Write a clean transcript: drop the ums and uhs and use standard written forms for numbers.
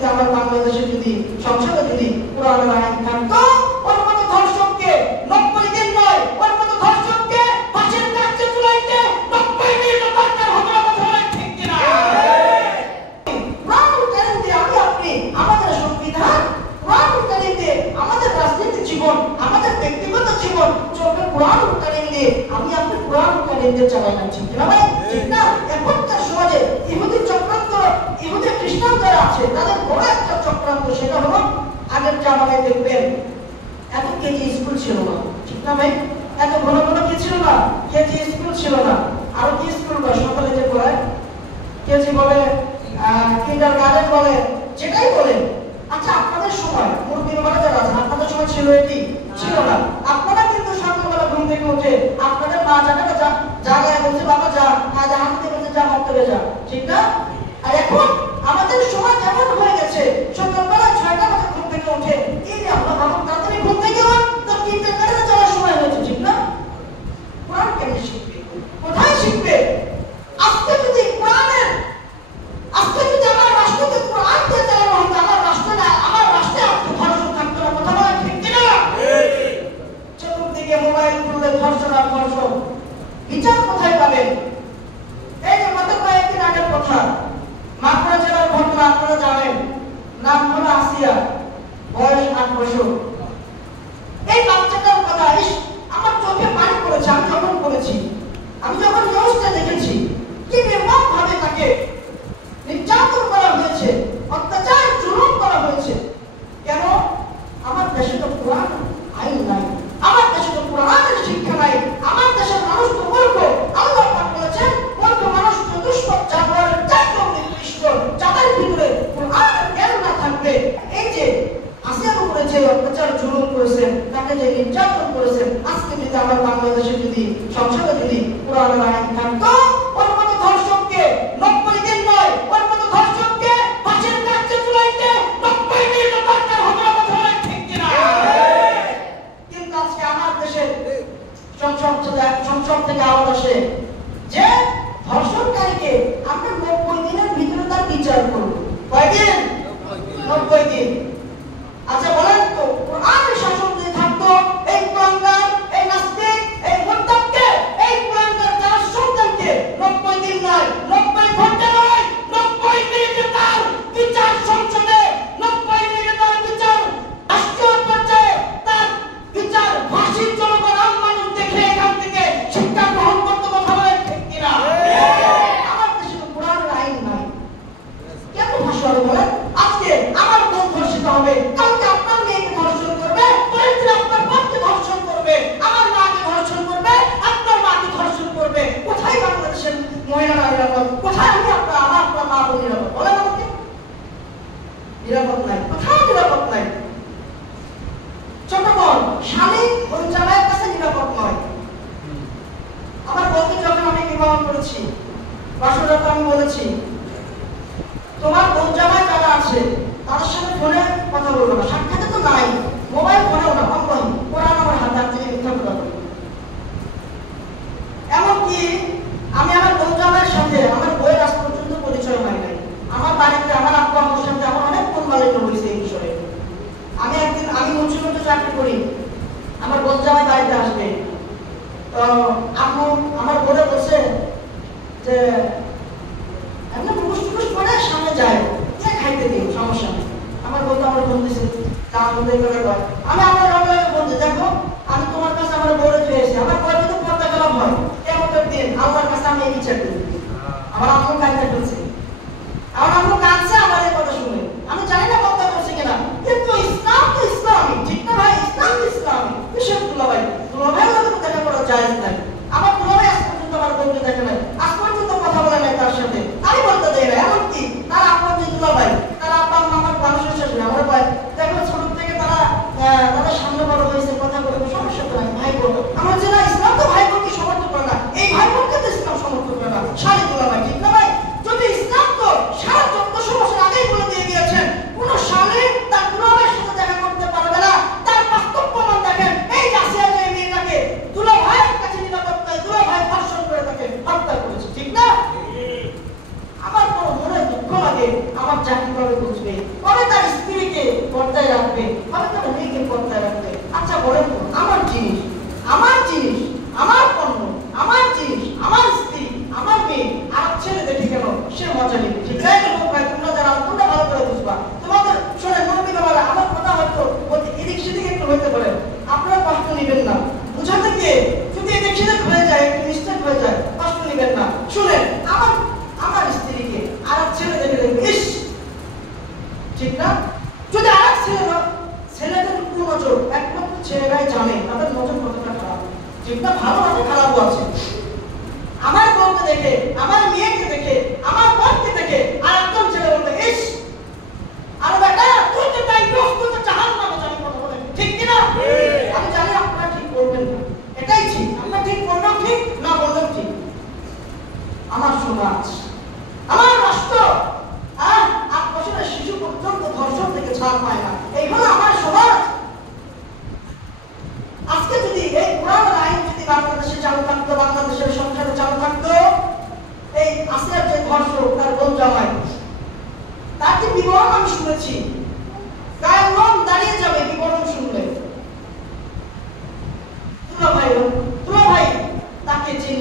যদি আমার বাংলাদেশে যদি সংসদে যদি কোরআনের আইন থাকতো, ওর মতো ধর্ষককে 90 দিন নয়, ওর মতো ধর্ষককে ফাঁসির কাছে ঝুলাইতে 90 দিন দরকার হতো না। কথা বলেন ঠিক কিনা? কোরআনুল কারীম দিয়ে আমি আপনি আমাদের সংবিধান, কোরআনুল কারীম দিয়ে আমাদের রাজনৈতিক জীবন, আমাদের ব্যক্তিগত জীবন চলবে কোরআনুল কারীম দিয়ে। আমি আপনি কোরআনুল কারীম দিয়ে চালাই না, ঠিক না ভাই? ঠিক না? এখনকার সমাজে ইহুদি চক্রান্ত, ইহুদি খ্রিস্টান যারা আছে তাদের বড় একটা চক্রান্ত, সেটা হলো আগের জামানায় দেখবেন এত কেজি স্কুল ছিল না, ঠিক না ভাই? এত ঘন ঘন কি ছিল না? কেজি স্কুল ছিল না। আরো কি স্কুল বা সকালে যে পড়ায় কেজি বলে, কিন্ডার গার্ডেন বলে, যেটাই বলে। আচ্ছা আপনাদের সময় মুরব্বীরা যারা আছে আপনাদের সময় ছিল এটি? ছিল না। আপনারা কিন্তু সকালবেলা ঘুম থেকে উঠে আপনাদের মা জায়গায় বলছে বাবা যা, আজ হাতে বলছে যা মক্তবে যা, ঠিক না? আর এখন আমাদের সময় কেমন হয়ে গেছে, সকালবেলা 6টা বাজে ঘুম থেকে উঠে এই যে আমরা বাবা তাড়াতাড়ি ঘুম থেকে উঠ, তো 3টা কাজে যাওয়ার সময় হয়েছে, ঠিক না? কোরআন কেমনে শিখবে? কোথায় শিখবে? আজকে যদি কোরআনের, আজকে যদি আমার রাষ্ট্রকে কোরআন দিয়ে চালানো হতো, আমার রাষ্ট্র না, আমার রাষ্ট্রে ধর্ষণ থাকতো না। কথা বলেন ঠিক কিনা? চতুর্দিকে মোবাইল খুললে ধর্ষণ আর ধর্ষণ, বিচার কোথায় পাবেন? এই যে গত কয়েকদিন আগের কথা, মাগুরা জেলার ঘটনা আপনারা জানেন। নাম হলো আসিয়া, বয়স 8 বছর। এই বাচ্চাটার কথা আমার চোখে পানি পড়েছে। আমি যখন পড়েছি, আমি যখন নিউজটা দেখেছি, কি নির্মম ভাবে তাকে নির্যাতন করা হয়েছে, অত্যাচার জুলুম করা হয়েছে। কেন? আমার দেশে তো কোরআন আইন নাই, আমার দেশে তো কোরআনের শিক্ষা নাই, আমার দেশের মানুষ তো মূর্খ। আল্লাহ পাক বলেছেন মূর্খ মানুষ চতুষ্পদ জানোয়ারের চাইতেও নিকৃষ্ট, যাদের ভিতরে কোরআনের জ্ঞান না থাকবে। এই যে আসিয়ার উপরে যে অত্যাচার জুলুম করেছেন, তাকে যে নির্যাতন করেছেন, আজকে যদি আমার বাংলাদেশে যদি সংসদে যদি কোরআনের আইন থাকতো, ওর মতো ধর্ষককে 90 দিন নয়, ওর মতো ধর্ষককে ফাঁসির কাছে ঝুলাইতে 90 দিন দরকার হতো না। কথা বলেন ঠিক কিনা? কিন্তু আজকে আমার দেশে সংসদ থেকে আওয়াজ আসে যে ধর্ষণকারীকে আমরা 90 দিনের ভিতরে তার বিচার করব। কয়দিন? 90 দিন। আচ্ছা বলেন তো, কোরআনের শাসন যদি থাকতো, এই কুলাঙ্গার, এই নাস্তিক, এই মুরতাদকে, এই কুলাঙ্গার যারা সন্তানকে 90 দিন নয়, 90 ঘন্টা নয়, 90 মিনিটে তার বিচার সংসদে, 90 মিনিটে তার বিচার রাষ্ট্রীয় পর্যায়ে, তার বিচার ফাঁসির জনগণ মানুষ দেখে এখান থেকে শিক্ষা গ্রহণ করতে। কথা বলেন ঠিক কিনা? আমার দেশে তো কোরআনের আইন নাই, কেন ফাঁসি হবে বলেন? আজকে আমার বোন ধর্ষিত হবে, কালকে আপনার মেয়েকে ধর্ষণ করবে, পরের দিন আপনার বাপকে ধর্ষণ করবে, আমার মাকে ধর্ষণ করবে, আপনার মাকে ধর্ষণ করবে। কোথায় বাংলাদেশের মহিলারা নিরাপদ? কোথায় আমি আপনার মা বোন নিরাপদ? বলেন আমাকে। নিরাপদ নাই, কোথাও নিরাপদ নাই। ছোট বোন স্বামী বোন জামাইয়ের কাছে নিরাপদ নয়। আমার বোনকে যখন আমি বিবাহ করেছি, বাসরাতে আমি বলেছি তোমার বোন জামাই যারা আছে তাদের সাথে ফোনে কথা বলবো না, সাক্ষাতে তো নাই, মোবাইল ফোনেও না, অনলাইন। কোরআন আমার হাত থেকে মিথ্যা কথা বলি। এমনকি আমি আমার বোন জামাইয়ের সাথে আমার বইয়ের আজ পর্যন্ত পরিচয় হয় নাই। আমার বাড়িতে আমার আব্বু আম্মুর সাথে আমার অনেক ফোন মালিন্য হয়েছে এই বিষয়ে। আমি মুন্সিগঞ্জে চাকরি করি, আমার বোন জামাই বাড়িতে আসবে, তো আম্মু আমার বোনে বলছে যে একদম টুকুস করে সামনে যায়, খাইতে দিই, সমস্যা নেই। আমার বন্ধু আমার বোন দিছে, আমি আমার রঙের বলতে দেখো আমি তোমার কাছে আমার বউরে পেয়েছি, আমার বউ যদি পর্দা গেলাম হয় কেমন দিন আল্লাহর কাছে আমি এই বিচার করি। আমার আম্মু কাঁদতে ফেলছে, আমার আম্মু কাঁদছে আমার এই কথা শুনে। আমি জানি না পর্দা করছে কিনা, কিন্তু ইসলাম তো ইসলামী, ঠিক না ভাই? ইসলাম তো ইসলামী। বিশেষ দুলাভাই লোকের দেখা করা জায়েজ নাই। আমার দুলাভাই আজ পর্যন্ত আমার বউকে দেখে নাই, আজ পর্যন্ত কথা বলে নাই তার সাথে, আমি বলতে দেই না। এমনকি তার আপনার যে দুলাভাই, তার আব্বা আম্মা আমার মানুষের সাথে আমার ভাই দেখো ছোট থেকে তাদের সামনে বড় হয়েছে, কথা বলবে, সমস্যা তো নাই, ভাই বোন। আমার যে না, ইসলাম তো ভাই বোনকে সমর্থন করে না, এই ভাই বোনকে তো ইসলাম সমর্থন করে না, শাড়ি দুলাভাই, ঠিক না ভাই? করবে, কবে তার স্ত্রীকে পর্দায় রাখবে, কবে তার মেয়েকে পর্দায় রাখবে। আচ্ছা বলেন তো, আমার জিনিস, আমার জিনিস, আমার পণ্য, আমার জিনিস, আমার স্ত্রী, আমার মেয়ে, আর ছেলে দেখে কেন সে মজা নেবে? ঠিক তাই তো ভাই, তোমরা যারা তোমরা ভালো করে বুঝবা। তোমাদের শোনে মনোবিদ বলে আমার কথা হয়তো এদিক সেদিক একটু হইতে পারে, আপনারা কষ্ট নেবেন না। বুঝাতে গিয়ে যদি এদিক সেদিক হয়ে যায়, একটু মিস্টেক হয়ে যায়, কষ্ট নেবেন না। শুনেন, আমার আমার স্ত্রীকে আর ছেলে দেখে দেখবে, ইস, ঠিক না? যদি আর ছেলেদের কুনজর একমাত্র ছেলেরাই জানে তাদের নজর কতটা খারাপ, ঠিক না? ভালো আছে, খারাপও আছে। আমার বউকে দেখে, আমার মেয়েকে দেখে, আমার বোনকে দেখে আর একদম ছেলে বলবে, ইস, আর বেটা তুই তো তাই বস্তু তো জাহান্নামে যাবি, কথা বলে, ঠিক কি না? আমি জানি আপনারা ঠিক করবেন না, এটাই ঠিক। আপনারা ঠিক করলেও ঠিক, না বললেও ঠিক। আমার সমাজ, আমার রাষ্ট্র, 8 বছরের শিশু পর্যন্ত ধর্ষণ থেকে ছাড় পায় না, এই হলো আমার সমাজ। আজকে যদি এই কোরআনের আইন যদি বাংলাদেশে চালু থাকতো, বাংলাদেশের সংসদে চালু থাকতো, এই আসিয়ার যে ধর্ষক তার বোন জামাই, তার যে বিবরণ আমি শুনেছি, গায়ের লোম দাঁড়িয়ে যাবে বিবরণ শুনলে। তুলা ভাই তাকে চিনি।